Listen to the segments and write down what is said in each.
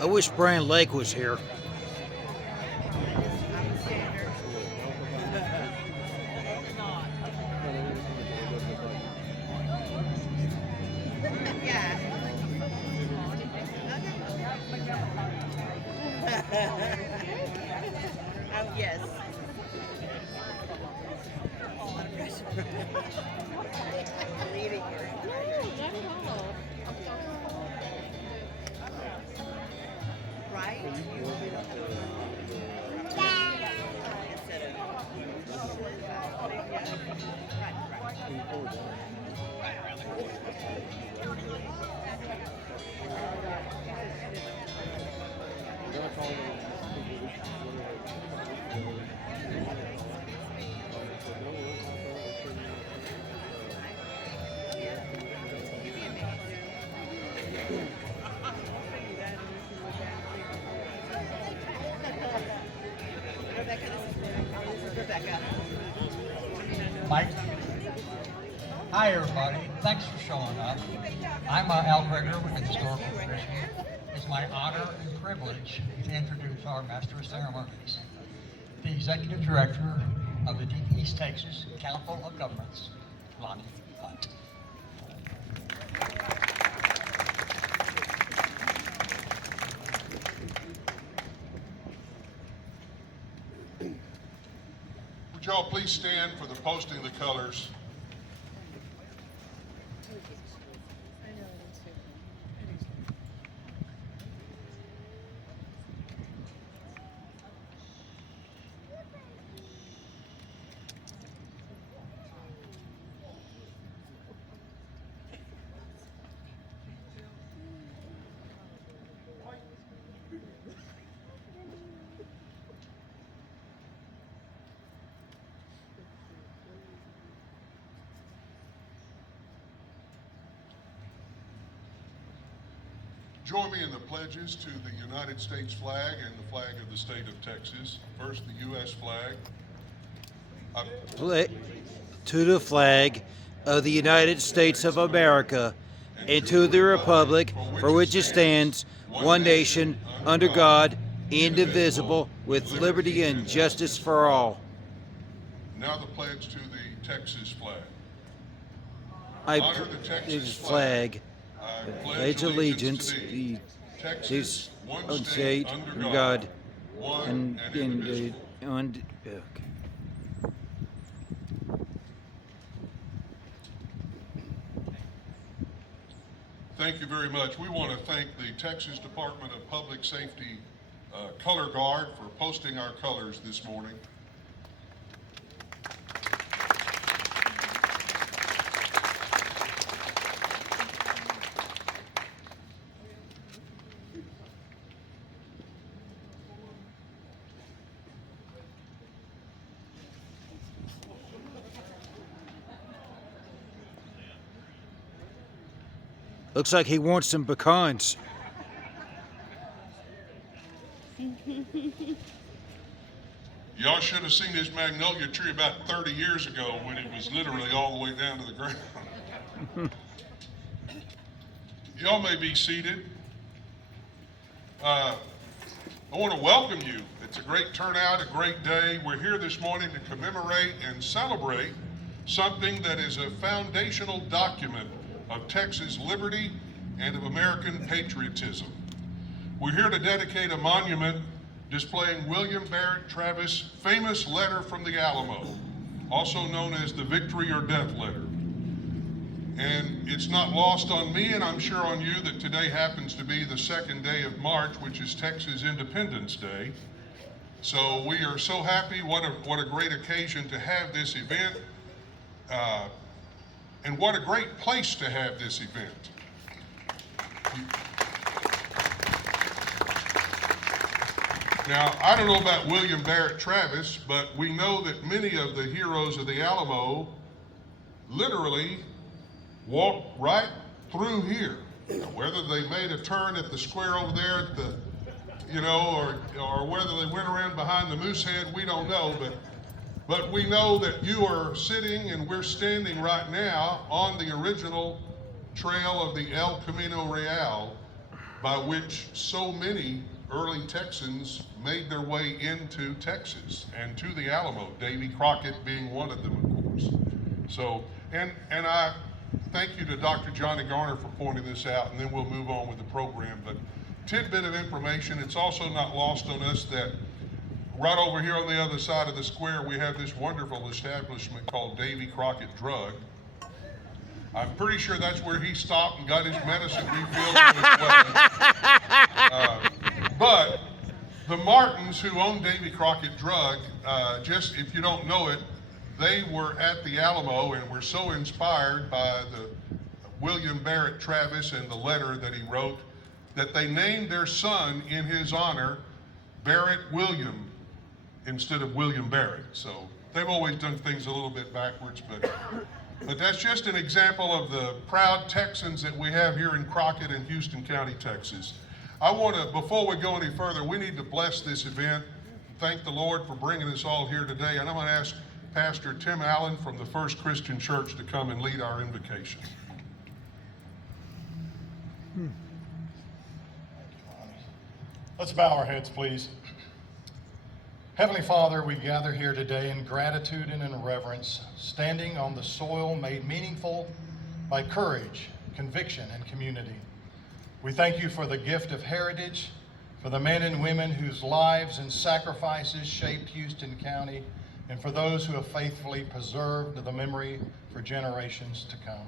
I wish Brian Lake was here. Oh, yes. Leading her. Right? Instead of. Rebecca. Mike. Hi, everybody. Thanks for showing up. I'm Al Greger with the Historical Commission. It's my honor and privilege to introduce our Master of Ceremonies, the Executive Director of the Deep East Texas Council of Governments, Lonnie Hunt. Would y'all please stand for the posting of the colors? Join me in the pledges to the United States flag and the flag of the state of Texas. First, the U.S. flag. To the flag of the United States of America and to the republic for which it stands, one nation, under God, indivisible, with liberty and justice for all. Now the pledge to the Texas flag. I Honor the Texas flag. I Pledge allegiance to to thee, Texas, one state, state, under under God, God, one and indivisible. okay. Thank you very much. We want to thank the Texas Department of Public Safety Color Guard for posting our colors this morning. Looks like he wants some pecans. Y'all should have seen this magnolia tree about 30 years ago when it was literally all the way down to the ground. Y'all may be seated. I want to welcome you. It's a great turnout, a great day. We're here this morning to commemorate and celebrate something that is a foundational document of Texas liberty and of American patriotism. We're here to dedicate a monument displaying William Barrett Travis' famous letter from the Alamo, also known as the Victory or Death Letter. And it's not lost on me, and I'm sure on you, that today happens to be the second day of March, which is Texas Independence Day. So we are so happy. What a great occasion to have this event. And what a great place to have this event. Now, I don't know about William Barrett Travis, but we know that many of the heroes of the Alamo literally walked right through here. Now, whether they made a turn at the square over there at the, or whether they went around behind the Moosehead, we don't know, but we know that you are sitting and we're standing right now on the original trail of the El Camino Real, by which so many early Texans made their way into Texas and to the Alamo, Davy Crockett being one of them, of course. So, and I thank you to Dr. Johnny Garner for pointing this out, and then we'll move on with the program. But tidbit of information, it's also not lost on us that right over here on the other side of the square, we have this wonderful establishment called Davy Crockett Drug. I'm pretty sure that's where he stopped and got his medicine refilled on his way. But the Martins, who own Davy Crockett Drug, just if you don't know it, they were at the Alamo and were so inspired by the William Barrett Travis and the letter that he wrote that they named their son in his honor Barrett William instead of William Barrett. So they've always done things a little bit backwards, but that's just an example of the proud Texans that we have here in Crockett and Houston County, Texas. I want to, before we go any further, we need to bless this event. Thank the Lord for bringing us all here today. And I'm going to ask Pastor Tim Allen from the First Christian Church to come and lead our invocation. Let's bow our heads, please. Heavenly Father, we gather here today in gratitude and in reverence, standing on the soil made meaningful by courage, conviction, and community. We thank you for the gift of heritage, for the men and women whose lives and sacrifices shaped Houston County, and for those who have faithfully preserved the memory for generations to come.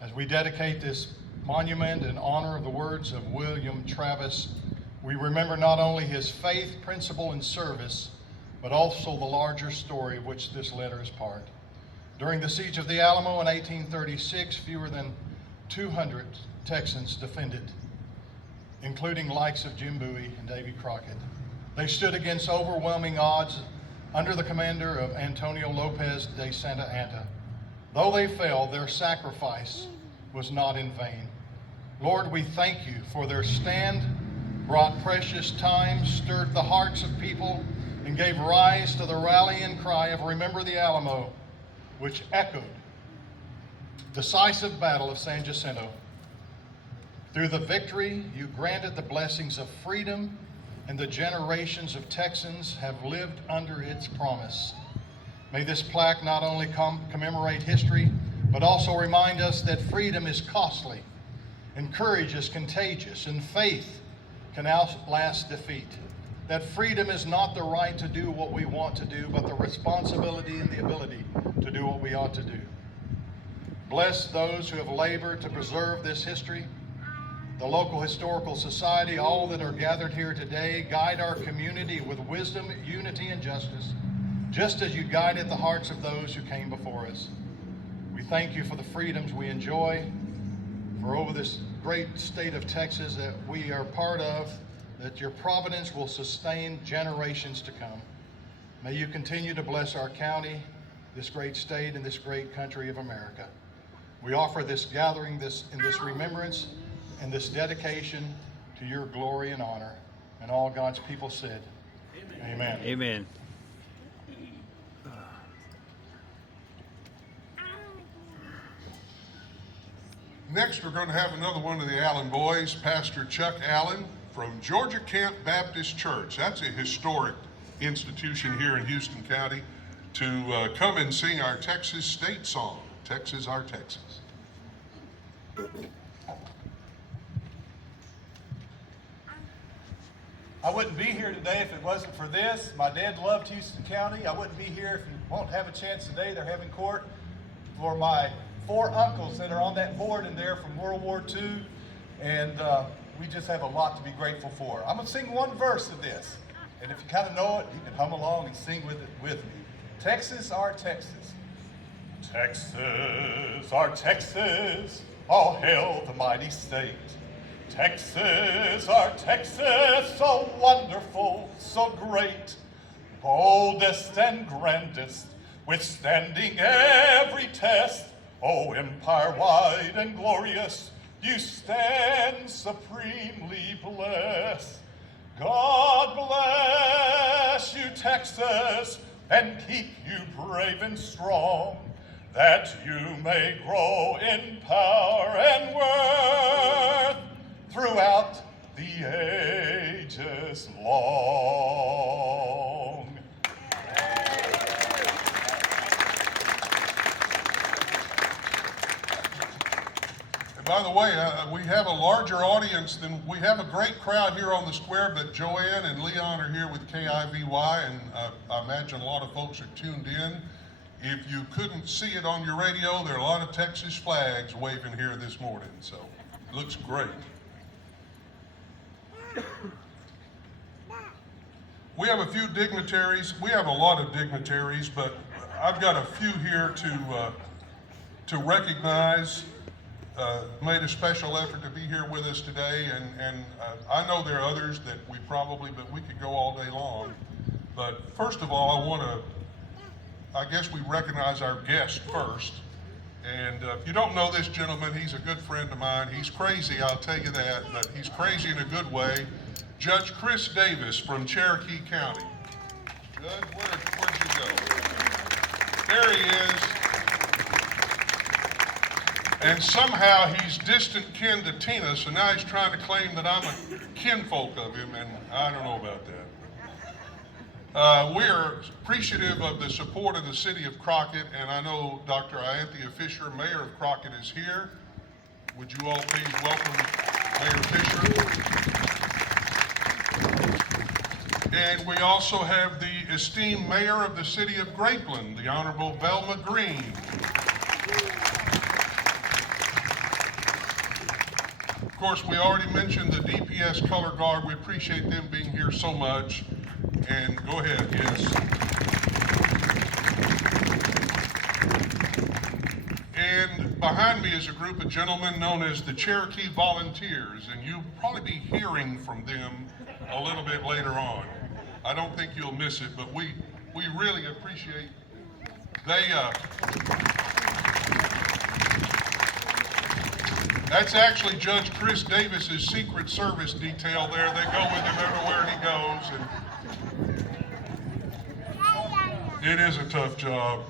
As we dedicate this monument in honor of the words of William Travis, we remember not only his faith, principle, and service, but also the larger story of which this letter is part. During the siege of the Alamo in 1836, fewer than 200 Texans defended, including likes of Jim Bowie and Davy Crockett. They stood against overwhelming odds under the commander of Antonio Lopez de Santa Anna. Though they fell, their sacrifice was not in vain. Lord, we thank you for their stand, brought precious times, stirred the hearts of people, and gave rise to the rallying cry of Remember the Alamo, which echoed decisive battle of San Jacinto. Through the victory, you granted the blessings of freedom, and the generations of Texans have lived under its promise. May this plaque not only commemorate history, but also remind us that freedom is costly, and courage is contagious, and faith can outlast defeat. That freedom is not the right to do what we want to do, but the responsibility and the ability to do what we ought to do. Bless those who have labored to preserve this history, the local historical society, all that are gathered here today. Guide our community with wisdom, unity, and justice, just as you guided the hearts of those who came before us. We thank you for the freedoms we enjoy, for over this great state of Texas that we are part of, that your providence will sustain generations to come. May you continue to bless our county, this great state, and this great country of America. We offer this gathering, in this remembrance, and this dedication to your glory and honor. And all God's people said, Amen. Amen. Next, we're going to have another one of the Allen boys, Pastor Chuck Allen from Georgia Camp Baptist Church. That's a historic institution here in Houston County, to come and sing our Texas state song, Texas, Our Texas. I wouldn't be here today if it wasn't for this. My dad loved Houston County. I wouldn't be here if you won't have a chance today. They're having court for my 4 uncles that are on that board in there from World War II. And we just have a lot to be grateful for. I'm going to sing one verse of this. And if you kind of know it, you can hum along and sing with it with me. Texas, our Texas. Texas, our Texas, all hail the mighty state. Texas, our Texas, so wonderful, so great, boldest and grandest, withstanding every test. Oh, empire-wide and glorious, you stand supremely blessed. God bless you, Texas, and keep you brave and strong, that you may grow in power and worth throughout By the way, we have a larger audience than, we have a great crowd here on the square, but Joanne and Leon are here with KIVY, and I imagine a lot of folks are tuned in. If you couldn't see it on your radio, there are a lot of Texas flags waving here this morning, so it looks great. We have a few dignitaries. We have a lot of dignitaries, but I've got a few here to recognize. Made a special effort to be here with us today, and I know there are others that but we could go all day long. But first of all, I guess we recognize our guest first. And if you don't know this gentleman, he's a good friend of mine. He's crazy, I'll tell you that, but he's crazy in a good way. Judge Chris Davis from Cherokee County. Judge, where'd you go? There he is. And somehow he's distant kin to Tina, so now he's trying to claim that I'm a kinfolk of him, and I don't know about that. We're appreciative of the support of the city of Crockett, and I know Dr. Ianthea Fisher, Mayor of Crockett, is here. Would you all please welcome Mayor Fisher? And we also have the esteemed Mayor of the city of Grapeland, the Honorable Velma Green. Of course, we already mentioned the DPS Color Guard. We appreciate them being here so much. And go ahead, yes. And behind me is a group of gentlemen known as the Cherokee Volunteers, and you'll probably be hearing from them a little bit later on. I don't think you'll miss it, but we really appreciate that's actually Judge Chris Davis's Secret Service detail there. They go with him everywhere he goes. And it is a tough job.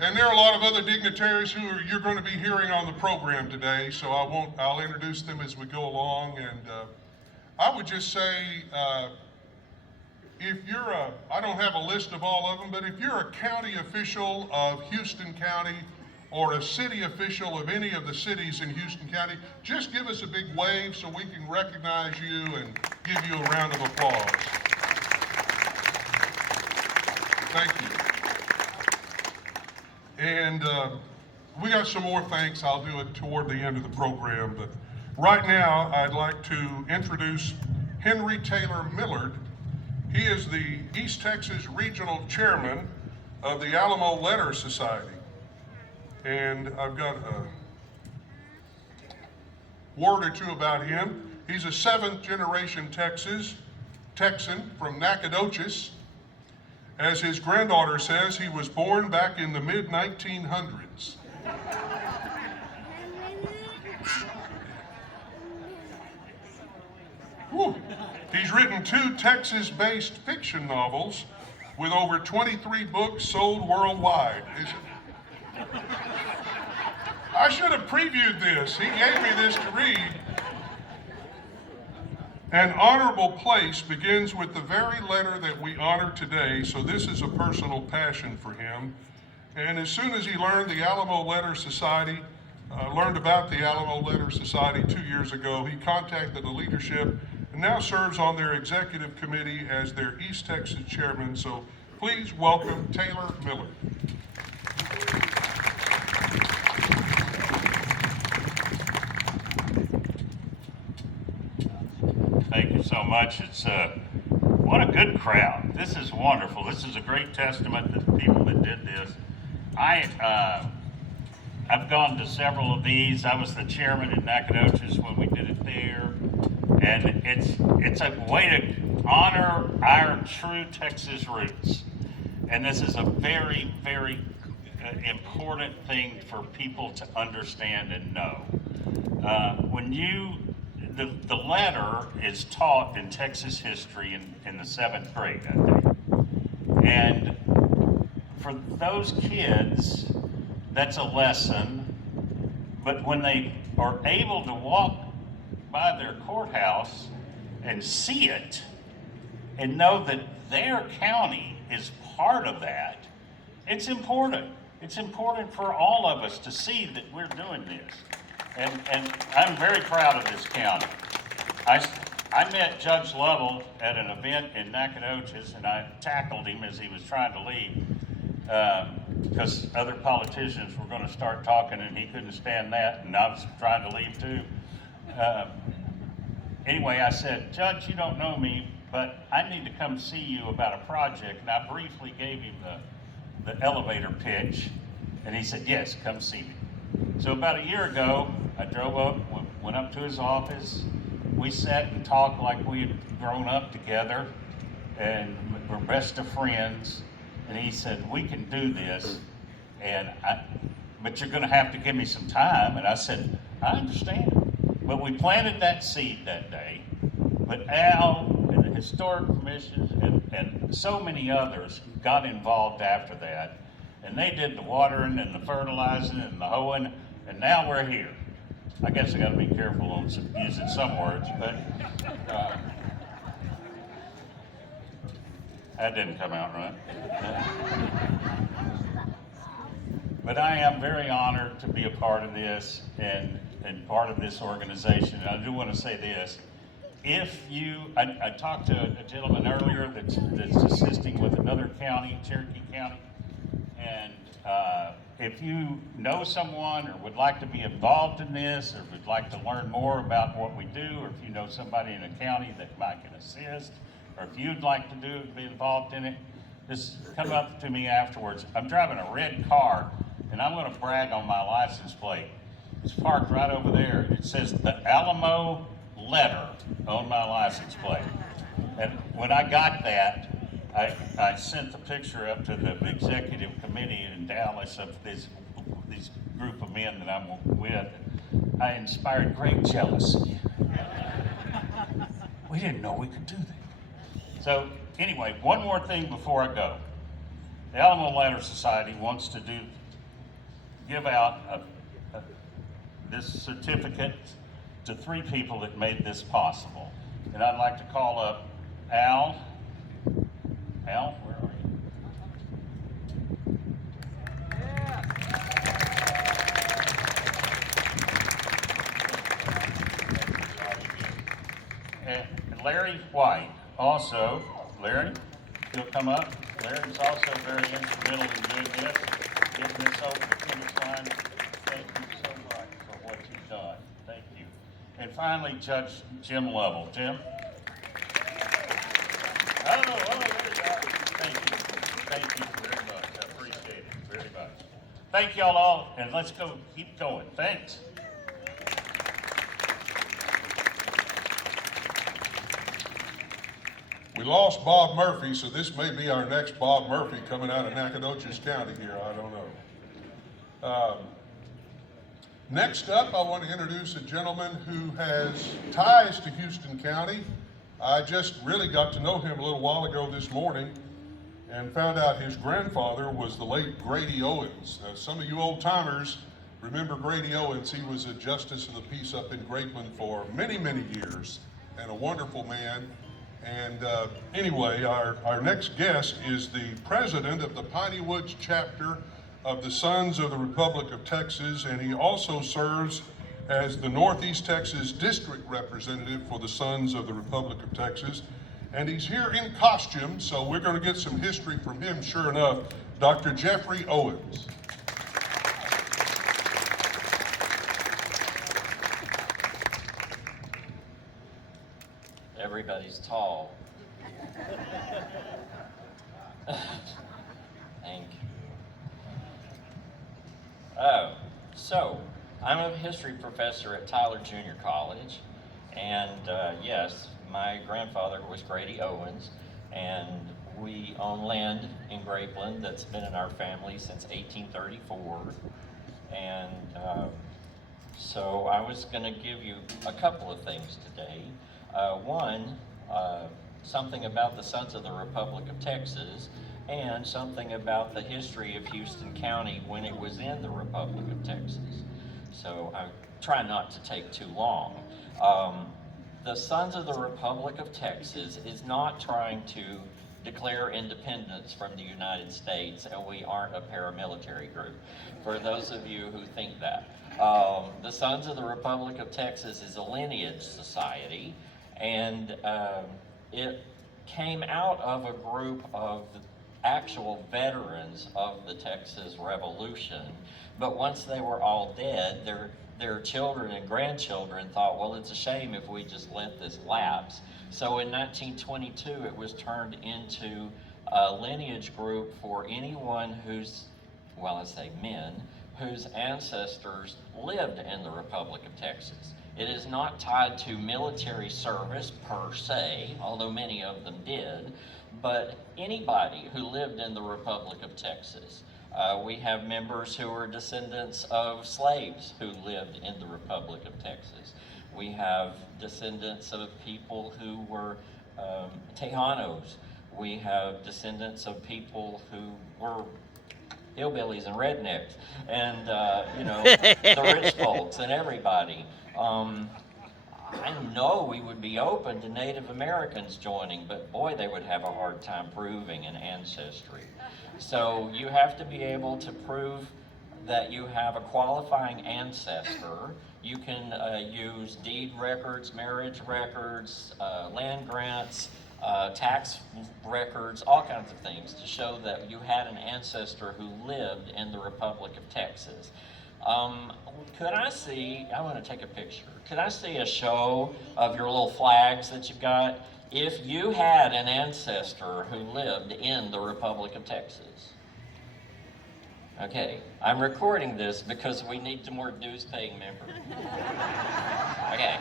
And there are a lot of other dignitaries who you're going to be hearing on the program today, so I'll introduce them as we go along. And I would just say, if you're I don't have a list of all of them, but if you're a county official of Houston County, or a city official of any of the cities in Houston County, just give us a big wave so we can recognize you and give you a round of applause. Thank you. And we got some more thanks. I'll do it toward the end of the program, but right now I'd like to introduce Henry Taylor Millard. He is the East Texas Regional Chairman of the Alamo Letter Society. And I've got a word or two about him. He's a 7th generation Texan from Nacogdoches. As his granddaughter says, he was born back in the mid-1900s. He's written 2 Texas-based fiction novels with over 23 books sold worldwide. I should have previewed this. He gave me this to read. An honorable place begins with the very letter that we honor today, so this is a personal passion for him. And as soon as he learned the Alamo Letter Society, learned about the Alamo Letter Society 2 years ago, he contacted the leadership and now serves on their executive committee as their East Texas chairman. So please welcome Taylor Millard. Thank you so much. It's what a good crowd. This is wonderful. This is a great testament to the people that did this. I've gone to several of these. I was the chairman in Nacogdoches when we did it there, and it's a way to honor our true Texas roots. And this is a very, very important thing for people to understand and know. The letter is taught in Texas history in the 7th grade, I think. And for those kids, that's a lesson. But when they are able to walk by their courthouse and see it and know that their county is part of that, it's important. It's important for all of us to see that we're doing this. And I'm very proud of this county. I met Judge Lovell at an event in Nacogdoches, and I tackled him as he was trying to leave, because other politicians were going to start talking, and he couldn't stand that, and I was trying to leave too. Anyway, I said, Judge, you don't know me, but I need to come see you about a project, and I briefly gave him the elevator pitch, and he said, yes, come see me. So about a year ago, I drove up, went up to his office. We sat and talked like we had grown up together and we're best of friends. And he said, we can do this, but you're gonna have to give me some time. And I said, I understand. But we planted that seed that day. But Al and the Historic Commission and so many others got involved after that. And they did the watering and the fertilizing and the hoeing, and now we're here. I guess I gotta be careful on using some words, but that didn't come out right. But I am very honored to be a part of this and part of this organization. And I do want to say this. I talked to a gentleman earlier that's assisting with another county, Cherokee County, and if you know someone or would like to be involved in this or would like to learn more about what we do, or if you know somebody in a county that might can assist, or if you'd like to be involved in it, just come up to me afterwards. I'm driving a red car and I'm going to brag on my license plate. It's parked right over there. It says the Alamo letter on my license plate. And when I got that, I sent the picture up to the executive committee in Dallas of this group of men that I'm with. I inspired great jealousy. We didn't know we could do that. So anyway, one more thing before I go. The Alamo Ladder Society wants to give out this certificate to 3 people that made this possible. And I'd like to call up Al. Al, where are you? And Larry White, also. Larry, you'll come up. Larry's also very instrumental in doing this, getting this over the finish line. Thank you so much for what you've done. Thank you. And finally, Judge Jim Lovell. Jim? Oh, there you are. Thank you. Thank you very much. I appreciate it very much. Thank y'all all, and let's go keep going. Thanks. We lost Bob Murphy, so this may be our next Bob Murphy coming out of Nacogdoches County here. I don't know. Next up, I want to introduce a gentleman who has ties to Houston County. I just really got to know him a little while ago this morning and found out his grandfather was the late Grady Owens. Some of you old timers remember Grady Owens. He was a justice of the peace up in Grapeland for many, many years and a wonderful man. And anyway, our next guest is the president of the Piney Woods chapter of the Sons of the Republic of Texas, and he also serves as the Northeast Texas District Representative for the Sons of the Republic of Texas. And he's here in costume, so we're going to get some history from him, sure enough. Dr. Jeffrey Owens. Everybody's tall. Thank you. Oh, so I'm a history professor at Tyler Junior College, and yes, my grandfather was Grady Owens, and we own land in Grapeland that's been in our family since 1834, and so I was going to give you a couple of things today. One, something about the Sons of the Republic of Texas, and something about the history of Houston County when it was in the Republic of Texas. So I try not to take too long. The Sons of the Republic of Texas is not trying to declare independence from the United States, and we aren't a paramilitary group, for those of you who think that. The Sons of the Republic of Texas is a lineage society, and it came out of a group of actual veterans of the Texas Revolution. But once they were all dead, their children and grandchildren thought, well, it's a shame if we just let this lapse. So in 1922, it was turned into a lineage group for anyone who's, well, I say men, whose ancestors lived in the Republic of Texas. It is not tied to military service per se, although many of them did, but anybody who lived in the Republic of Texas. We have members who are descendants of slaves who lived in the Republic of Texas. We have descendants of people who were Tejanos. We have descendants of people who were hillbillies and rednecks, and the rich folks and everybody. I know we would be open to Native Americans joining, but boy, they would have a hard time proving an ancestry. So you have to be able to prove that you have a qualifying ancestor. You can use deed records, marriage records, land grants, tax records, all kinds of things to show that you had an ancestor who lived in the Republic of Texas. Could I see, I want to take a picture. Could I see a show of your little flags that you've got? If you had an ancestor who lived in the Republic of Texas. Okay, I'm recording this because we need more dues-paying members. Okay.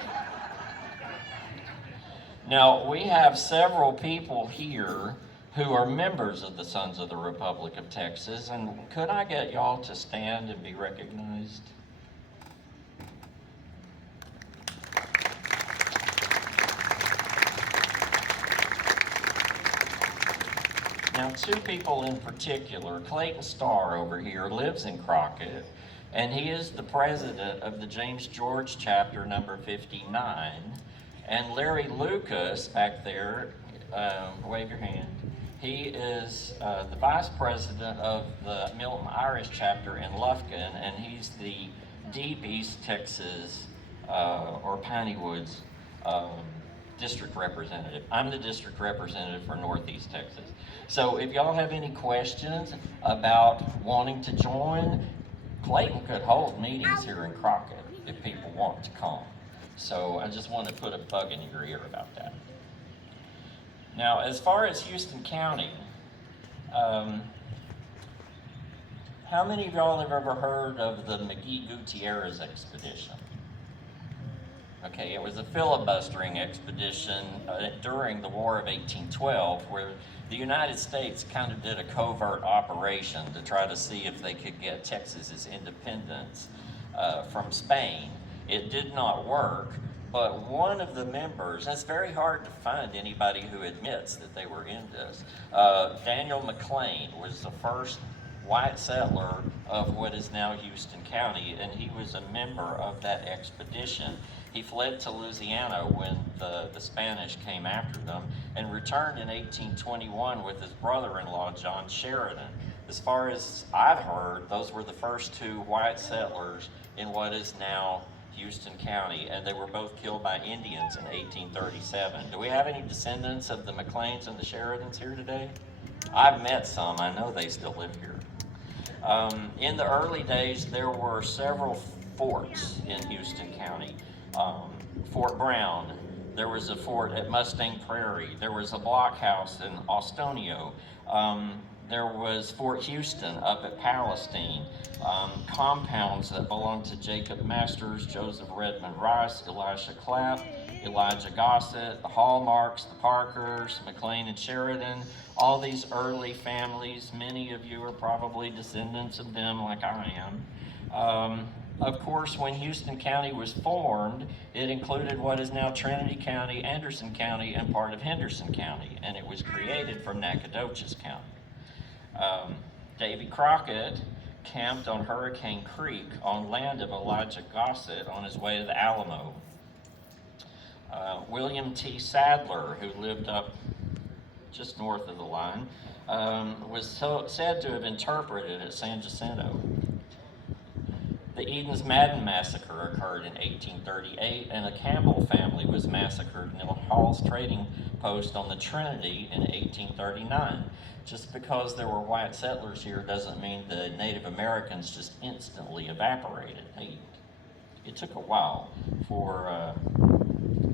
Now, we have several people here who are members of the Sons of the Republic of Texas, and could I get y'all to stand and be recognized? Now, two people in particular, Clayton Starr over here lives in Crockett, and he is the president of the James George chapter number 59, and Larry Lucas back there, wave your hand. He is the vice president of the Milton Irish chapter in Lufkin, and he's the Deep East Texas or Piney Woods district representative. I'm the district representative for Northeast Texas. So if y'all have any questions about wanting to join, Clayton could hold meetings here in Crockett if people want to come. So I just want to put a bug in your ear about that. Now, as far as Houston County, how many of y'all have ever heard of the McGee Gutierrez expedition? Okay, it was a filibustering expedition during the War of 1812, where the United States kind of did a covert operation to try to see if they could get Texas's independence from Spain. It did not work, but one of the members, and it's very hard to find anybody who admits that they were in this, Daniel McLean was the first white settler of what is now Houston County, and he was a member of that expedition. He fled to Louisiana when the Spanish came after them and returned in 1821 with his brother-in-law, John Sheridan. As far as I've heard, those were the first two white settlers in what is now Houston County, and they were both killed by Indians in 1837. Do we have any descendants of the McLeans and the Sheridans here today? I've met some. I know they still live here. In the early days, there were several forts in Houston County. Fort Brown, there was a fort at Mustang Prairie, there was a blockhouse in Austonio, there was Fort Houston up at Palestine, compounds that belonged to Jacob Masters, Joseph Redmond Rice, Elisha Clapp, Elijah Gossett, the Hallmarks, the Parkers, McLean and Sheridan, all these early families. Many of you are probably descendants of them like I am. Of course, when Houston County was formed, it included what is now Trinity County, Anderson County, and part of Henderson County, and it was created from Nacogdoches County. Davy Crockett camped on Hurricane Creek on land of Elijah Gossett on his way to the Alamo. William T. Sadler, who lived up just north of the line, was said to have interpreted at San Jacinto. The Edens Madden massacre occurred in 1838, and a Campbell family was massacred near Hall's Trading Post on the Trinity in 1839. Just because there were white settlers here doesn't mean the Native Americans just instantly evaporated. It took a while for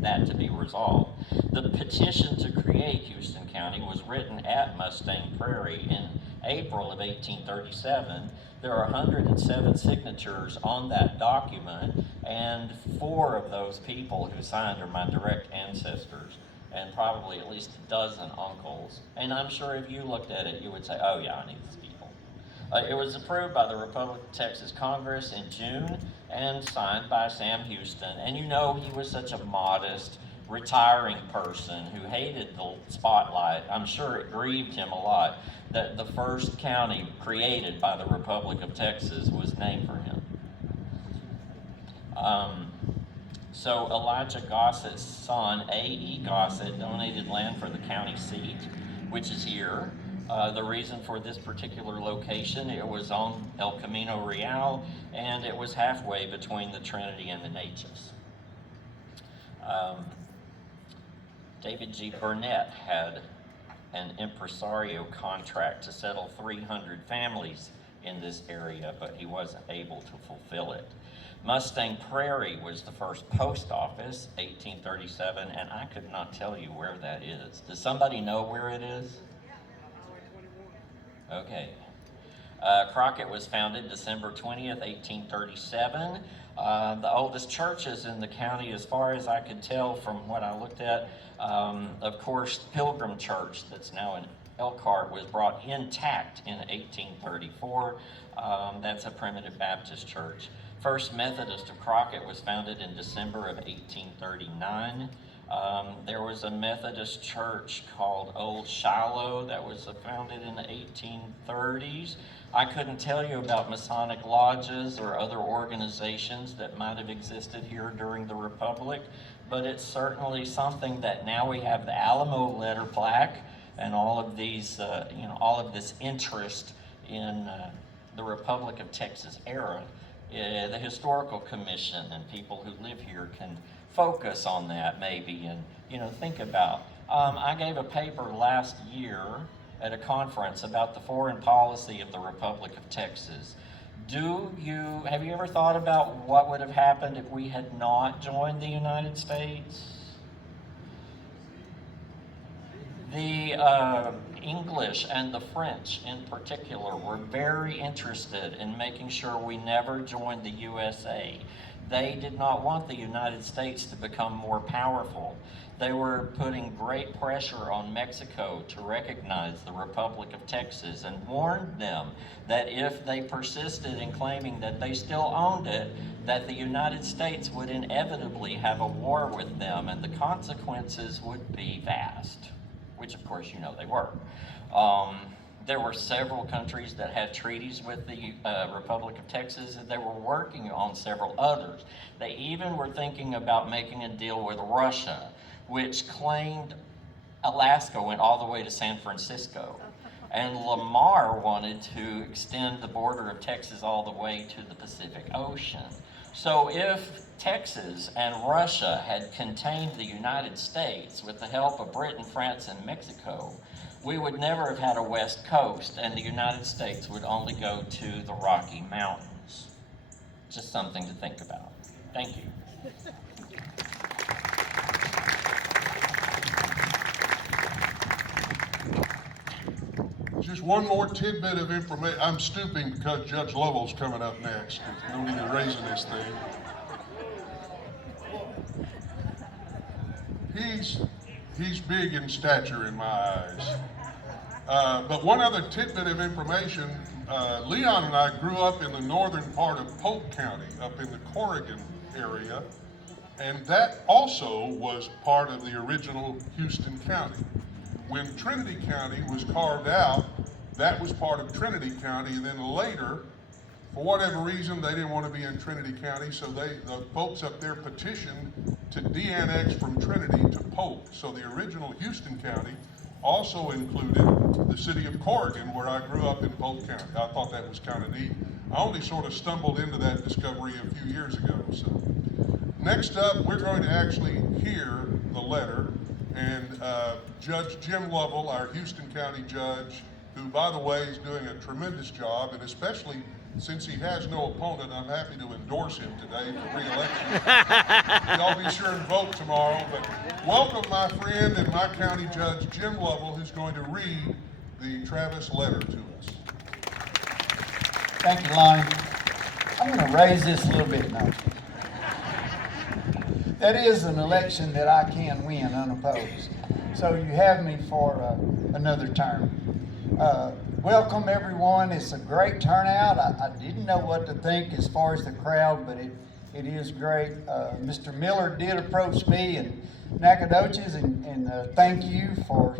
that to be resolved. The petition to create Houston County was written at Mustang Prairie in April of 1837. There are 107 signatures on that document, and 4 of those people who signed are my direct ancestors, and probably at least a dozen uncles. And I'm sure if you looked at it, you would say, oh yeah, I need these people. It was approved by the Republic of Texas Congress in June and signed by Sam Houston. And you know, he was such a modest, retiring person who hated the spotlight. I'm sure it grieved him a lot that the first county created by the Republic of Texas was named for him. So Elijah Gossett's son, A.E. Gossett, donated land for the county seat, which is here. The reason for this particular location, it was on El Camino Real, and it was halfway between the Trinity and the Natchez. David G. Burnett had an impresario contract to settle 300 families in this area, but he wasn't able to fulfill it. Mustang Prairie was the first post office, 1837, and I could not tell you where that is. Does somebody know where it is? Okay. Crockett was founded December 20th, 1837. The oldest churches in the county, as far as I could tell from what I looked at, of course, Pilgrim Church, that's now in Elkhart, was brought intact in 1834. That's a primitive Baptist church. First Methodist of Crockett was founded in December of 1839. There was a Methodist church called Old Shiloh that was founded in the 1830s. I couldn't tell you about Masonic lodges or other organizations that might have existed here during the Republic, but it's certainly something that now we have the Alamo letter plaque and all of these, all of this interest in the Republic of Texas era. The Historical Commission and people who live here can focus on that maybe and, think about. I gave a paper last year at a conference about the foreign policy of the Republic of Texas. Have you ever thought about what would have happened if we had not joined the United States? The English and the French in particular were very interested in making sure we never joined the USA. They did not want the United States to become more powerful. They were putting great pressure on Mexico to recognize the Republic of Texas and warned them that if they persisted in claiming that they still owned it, that the United States would inevitably have a war with them and the consequences would be vast, which of course they were. There were several countries that had treaties with the Republic of Texas, and they were working on several others. They even were thinking about making a deal with Russia, which claimed Alaska went all the way to San Francisco. And Lamar wanted to extend the border of Texas all the way to the Pacific Ocean. So if Texas and Russia had contained the United States with the help of Britain, France, and Mexico, we would never have had a West Coast, and the United States would only go to the Rocky Mountains. Just something to think about. Thank you. Just one more tidbit of information. I'm stooping because Judge Lovell's coming up next. No need of raising this thing. He's big in stature in my eyes. But one other tidbit of information, Leon and I grew up in the northern part of Polk County, up in the Corrigan area, and that also was part of the original Houston County. When Trinity County was carved out, that was part of Trinity County, and then later, for whatever reason, they didn't want to be in Trinity County, so the folks up there petitioned to de-annex from Trinity to Polk. So the original Houston County also included the city of Corrigan, where I grew up in Polk County. I thought that was kind of neat. I only sort of stumbled into that discovery a few years ago. So next up, we're going to actually hear the letter, and Judge Jim Lovell, our Houston County judge, who, by the way, is doing a tremendous job, and especially since he has no opponent, I'm happy to endorse him today for re-election. Y'all be sure and vote tomorrow. But welcome my friend and my county judge, Jim Lovell, who's going to read the Travis letter to us. Thank you, Lonnie. I'm going to raise this a little bit now. That is an election that I can win unopposed. So you have me for another term. Welcome everyone. It's a great turnout. I didn't know what to think as far as the crowd, but it is great. Mr. Miller did approach me and Nacogdoches and thank you for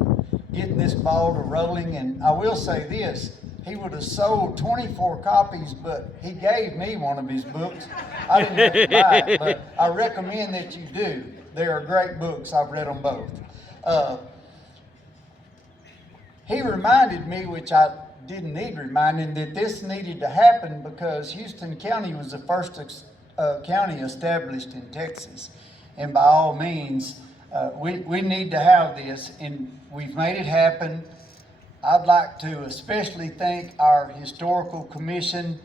getting this ball to rolling. And I will say this, he would have sold 24 copies, but he gave me one of his books. I didn't have to buy it, but I recommend that you do. They are great books. I've read them both. He reminded me, which I didn't need reminding, that this needed to happen because Houston County was the first county established in Texas. And by all means, we need to have this, and we've made it happen. I'd like to especially thank our Historical Commission.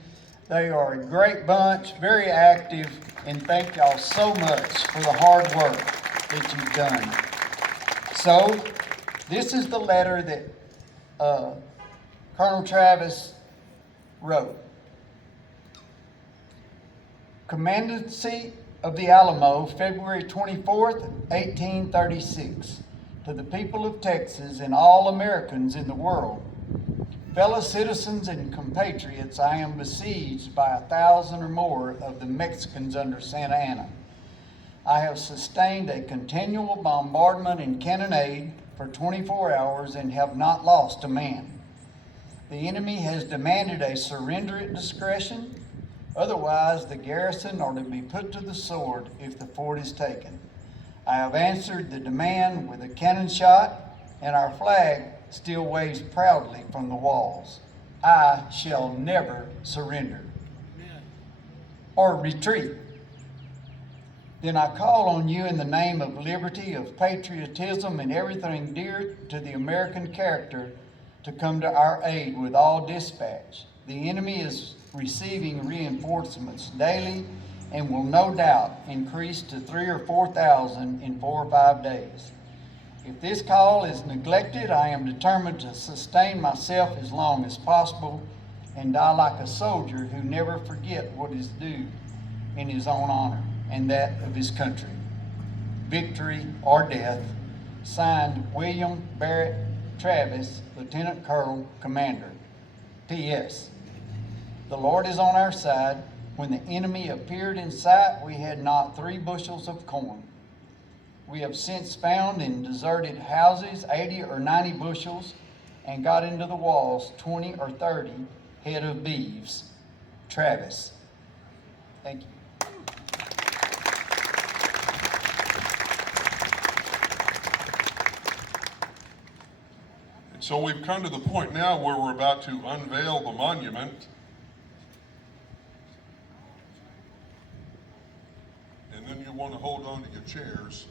They are a great bunch, very active, and thank y'all so much for the hard work that you've done. So, this is the letter that Colonel Travis wrote. Commandancy of the Alamo, February 24th, 1836. To the people of Texas and all Americans in the world. Fellow citizens and compatriots, I am besieged by 1,000 or more of the Mexicans under Santa Anna. I have sustained a continual bombardment and cannonade for 24 hours and have not lost a man. The enemy has demanded a surrender at discretion, otherwise the garrison are to be put to the sword if the fort is taken. I have answered the demand with a cannon shot, and our flag still waves proudly from the walls. I shall never surrender or retreat. Then I call on you in the name of liberty, of patriotism, and everything dear to the American character to come to our aid with all dispatch. The enemy is receiving reinforcements daily and will no doubt increase to 3,000 or 4,000 in 4 or 5 days. If this call is neglected, I am determined to sustain myself as long as possible and die like a soldier who never forget what is due in his own honor and that of his country. Victory or death. Signed, William Barrett Travis, Lieutenant Colonel, Commander. P.S. The Lord is on our side. When the enemy appeared in sight, we had not 3 bushels of corn. We have since found in deserted houses 80 or 90 bushels and got into the walls 20 or 30 head of beeves. Travis. Thank you. So we've come to the point now where we're about to unveil the monument. And then you want to hold on to your chairs.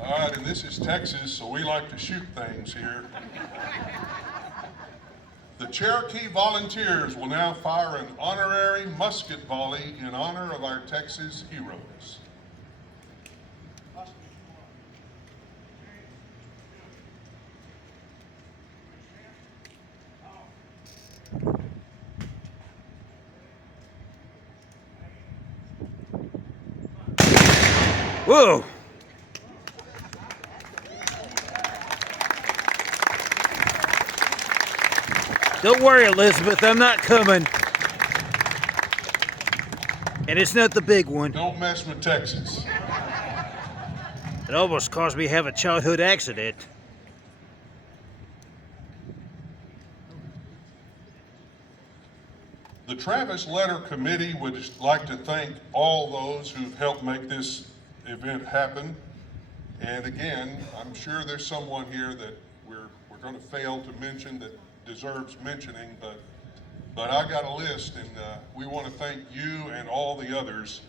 All right, and this is Texas, so we like to shoot things here. The Cherokee Volunteers will now fire an honorary musket volley in honor of our Texas heroes. Whoa! Don't worry, Elizabeth, I'm not coming. And it's not the big one. Don't mess with Texas. It almost caused me to have a childhood accident. The Travis Letter Committee would like to thank all those who've helped make this event happen. And again, I'm sure there's someone here that we're going to fail to mention that deserves mentioning, but I got a list, and we want to thank you and all the others.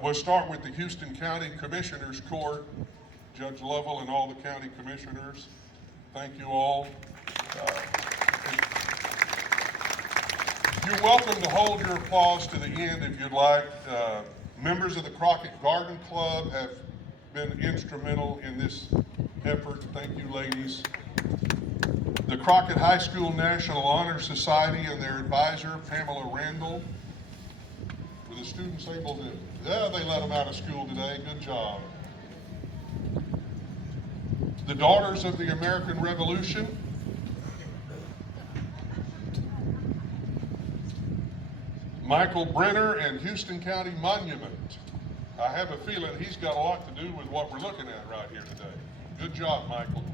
We'll start with the Houston County Commissioners Court, Judge Lovell and all the county commissioners. Thank you all. You're welcome to hold your applause to the end if you'd like. Members of the Crockett Garden Club have been instrumental in this effort. Thank you, ladies. The Crockett High School National Honor Society and their advisor, Pamela Randall. Were the students able to, yeah, they let them out of school today. Good job. The Daughters of the American Revolution. Michael Brenner and Houston County Monument. I have a feeling he's got a lot to do with what we're looking at right here today. Good job, Michael.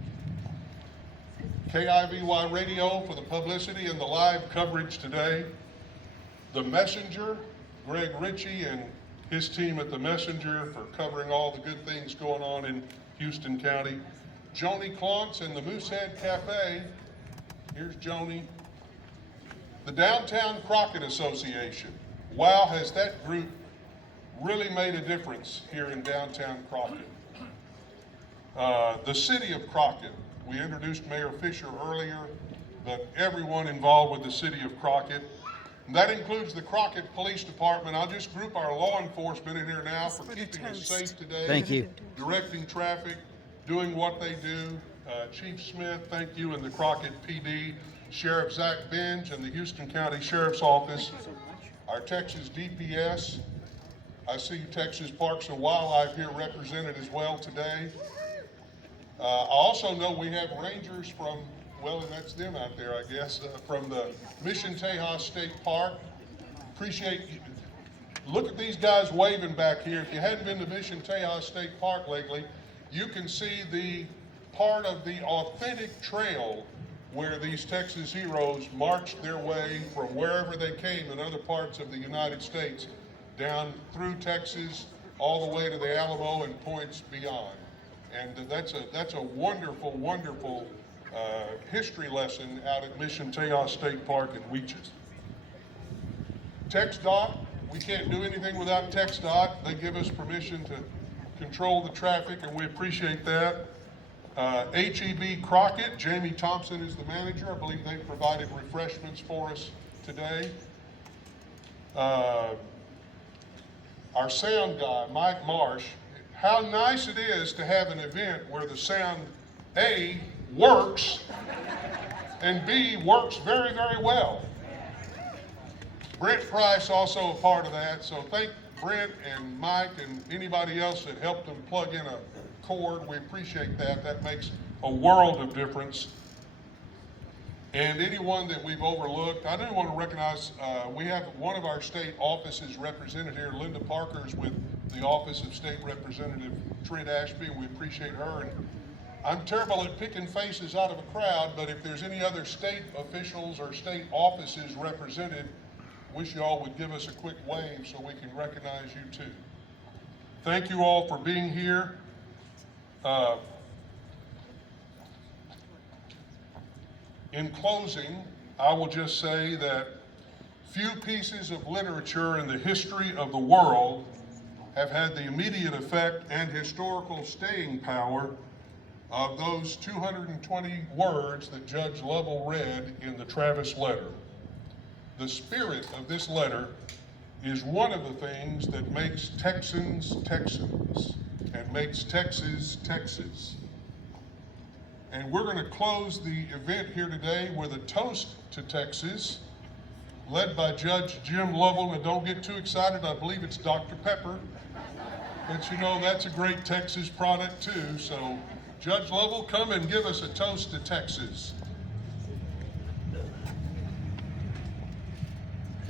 KIVY Radio for the publicity and the live coverage today. The Messenger, Greg Ritchie and his team at The Messenger for covering all the good things going on in Houston County. Joni Klontz and the Moosehead Cafe. Here's Joni. The Downtown Crockett Association. Wow, has that group really made a difference here in downtown Crockett. The City of Crockett. We introduced Mayor Fisher earlier, but everyone involved with the City of Crockett. And that includes the Crockett Police Department. I'll just group our law enforcement in here now for keeping us safe today. Thank you. Directing traffic, doing what they do. Chief Smith, thank you, and the Crockett PD. Sheriff Zach Binge and the Houston County Sheriff's Office. Our Texas DPS. I see Texas Parks and Wildlife here represented as well today. I also know we have rangers from, well, and that's them out there, I guess, from the Mission Tejas State Park. Appreciate you. Look at these guys waving back here. If you hadn't been to Mission Tejas State Park lately, you can see the part of the authentic trail where these Texas heroes marched their way from wherever they came in other parts of the United States, down through Texas, all the way to the Alamo and points beyond. And that's a wonderful, wonderful history lesson out at Mission Tejas State Park in Weeches. TxDOT, we can't do anything without TxDOT. They give us permission to control the traffic, and we appreciate that. HEB Crockett, Jamie Thompson is the manager. I believe they provided refreshments for us today. Our sound guy, Mike Marsh. How nice it is to have an event where the sound A, works, and B, works very, very well. Brent Price also a part of that, so thank Brent and Mike and anybody else that helped them plug in a cord. We appreciate that. That makes a world of difference. And anyone that we've overlooked, I do want to recognize, we have one of our state offices represented here. Linda Parker is with the Office of State Representative Trent Ashby, and we appreciate her. And I'm terrible at picking faces out of a crowd, but if there's any other state officials or state offices represented, wish you all would give us a quick wave so we can recognize you too. Thank you all for being here. In closing, I will just say that few pieces of literature in the history of the world have had the immediate effect and historical staying power of those 220 words that Judge Lovell read in the Travis letter. The spirit of this letter is one of the things that makes Texans Texans and makes Texas Texas. And we're going to close the event here today with a toast to Texas, led by Judge Jim Lovell. And don't get too excited, I believe it's Dr. Pepper. But you know, that's a great Texas product too. So Judge Lovell, come and give us a toast to Texas.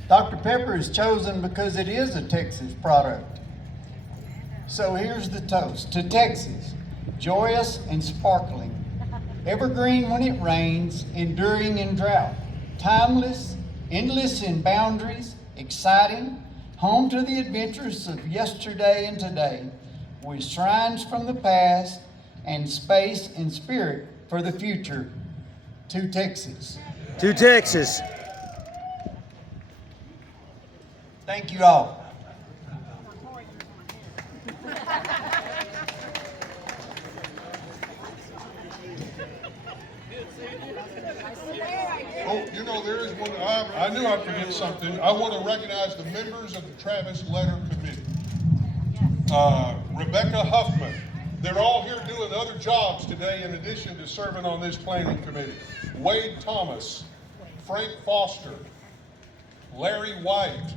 Dr. Pepper is chosen because it is a Texas product. So here's the toast to Texas, joyous and sparkling, evergreen when it rains, enduring in drought, timeless endless in boundaries, exciting, home to the adventures of yesterday and today, with shrines from the past and space and spirit for the future. To Texas. To Texas. Thank you all. Oh, you know, there is one, I knew I'd forget something. I want to recognize the members of the Travis Letter Committee. Rebecca Huffman. They're all here doing other jobs today in addition to serving on this planning committee. Wade Thomas, Frank Foster, Larry White.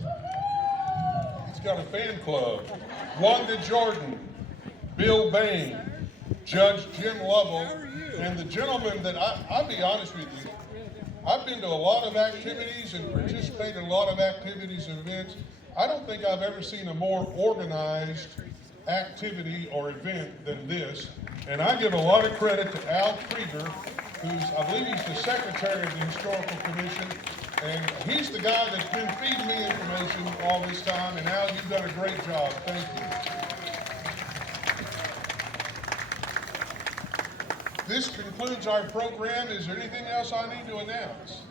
He's got a fan club. Wanda Jordan, Bill Bain, Judge Jim Lovell, and the gentleman that I'll be honest with you, I've been to a lot of activities and participated in a lot of activities and events. I don't think I've ever seen a more organized activity or event than this. And I give a lot of credit to Al Krieger, I believe he's the secretary of the Historical Commission. And he's the guy that's been feeding me information all this time. And Al, you've done a great job. Thank you. This concludes our program. Is there anything else I need to announce?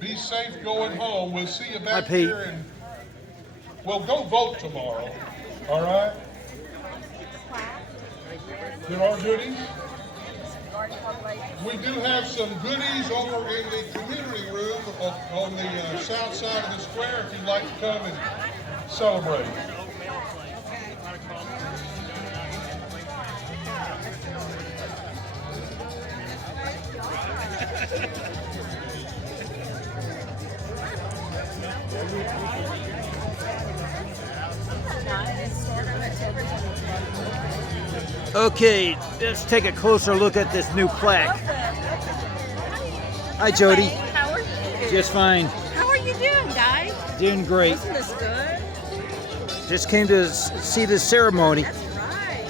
Be safe going home. We'll see you back Hi, Pete. here, and we'll go vote tomorrow. All right? There are goodies? We do have some goodies over in the community room on the south side of the square if you'd like to come and celebrate. Okay, let's take a closer look at this new plaque. Hi, Jody. How are you? Just fine. How are you doing, guys? Doing great. Isn't this good? Just came to see this ceremony. That's right.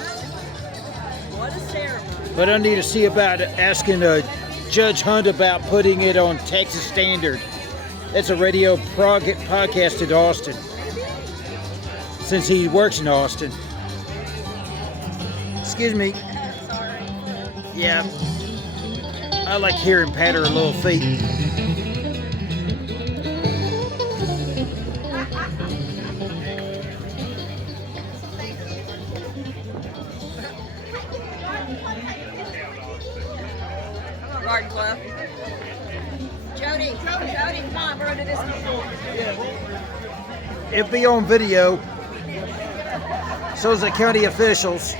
What a ceremony. But I need to see about asking Judge Hunt about putting it on Texas Standard. That's a radio podcast in Austin, since he works in Austin. Excuse me. Sorry. Yeah, I like hearing patter of little feet. Come on, Garden Club. Jody, come on, we're gonna do this. It'll be on video. So's the county officials.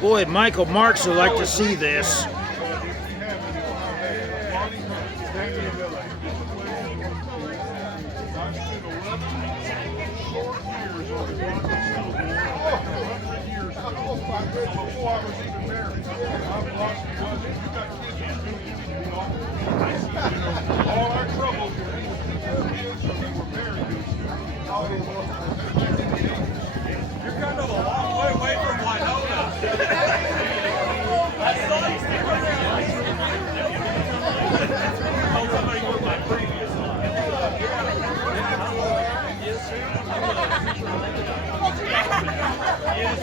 Boy, Michael Marks would like to see this. All our troubles were kids when they were married. You're kind of a long way away from Winona. I saw you stick around. Told somebody with my previous life. Yes, sir. Yes,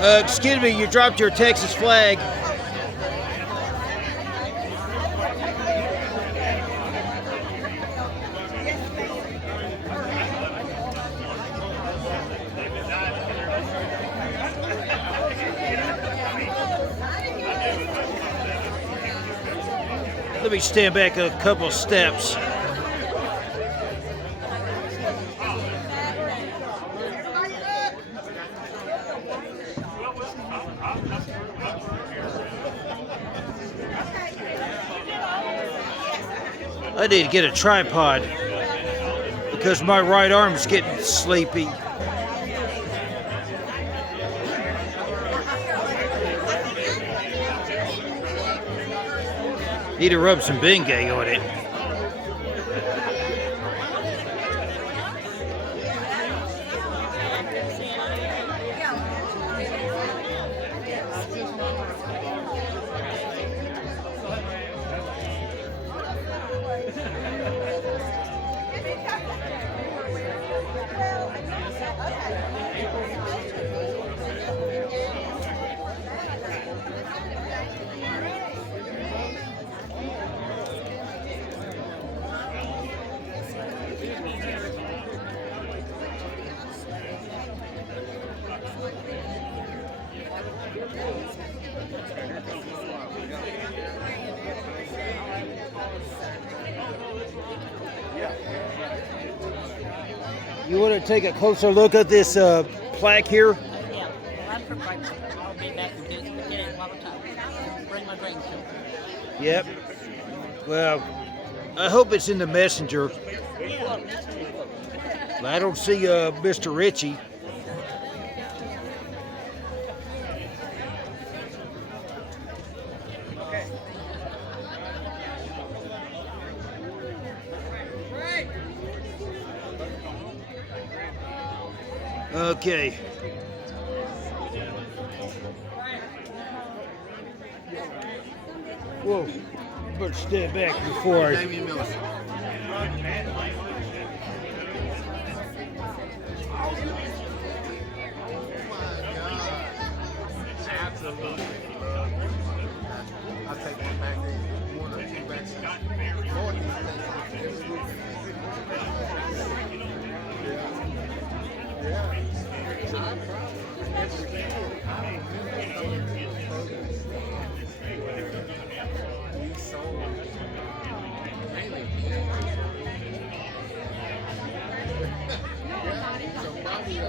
Excuse me, you dropped your Texas flag. Let me stand back a couple steps. I need to get a tripod because my right arm's getting sleepy. Need to rub some Bengay on it. You want to take a closer look at this plaque here? Yeah, I'm for breakfast. I'll be back and get it one more time. Bring my drinks in. Yep. Well, I hope it's in the messenger. I don't see Mr. Ritchie. Okay. Whoa. Better step back before I... Absolutely. I'll take one back there, one or two back there. Lord, these things. Yeah.